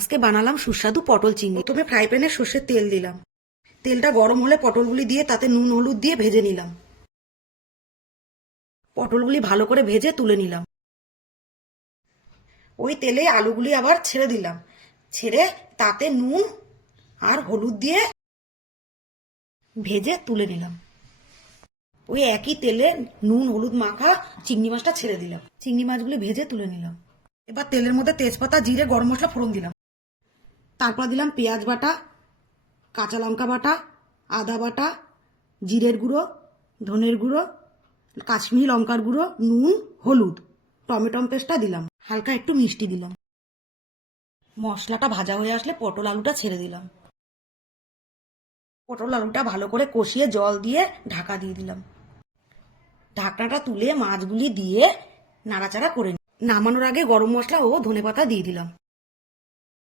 আজকে বানালাম সুস্বাদু পটল চিংড়ি। প্রথমে ফ্রাই প্যানে সর্ষের তেল দিলাম। তেলটা গরম হলে পটলগুলি দিয়ে তাতে নুন হলুদ দিয়ে ভেজে নিলাম। পটলগুলি ভালো করে ভেজে তুলে নিলাম। ওই তেলে আলুগুলি আবার ছেড়ে দিলাম, ছেড়ে তাতে নুন আর হলুদ দিয়ে ভেজে তুলে নিলাম। ওই একই তেলে নুন হলুদ মাখা চিংড়ি মাছটা ছেড়ে দিলাম। চিংড়ি মাছগুলি ভেজে তুলে নিলাম। এবার তেলের মধ্যে তেজপাতা জিরে গরম মশলা ফোড়ন দিলাম। তারপর দিলাম পেঁয়াজ বাটা, কাঁচা লঙ্কা বাটা, আদা বাটা, জিরের গুঁড়ো, ধনের গুঁড়ো, কাশ্মীরি লঙ্কার গুঁড়ো, নুন হলুদ, টমেটো পেস্টটা দিলাম, হালকা একটু মিষ্টি দিলাম। মশলাটা ভাজা হয়ে আসলে পটল আলুটা ছেড়ে দিলাম। পটল আলুটা ভালো করে কষিয়ে জল দিয়ে ঢাকা দিয়ে দিলাম। ঢাকনাটা তুলে মাছগুলি দিয়ে নাড়াচাড়া করে নামানোর আগে গরম মশলা ও ধনেপাতা দিয়ে দিলাম।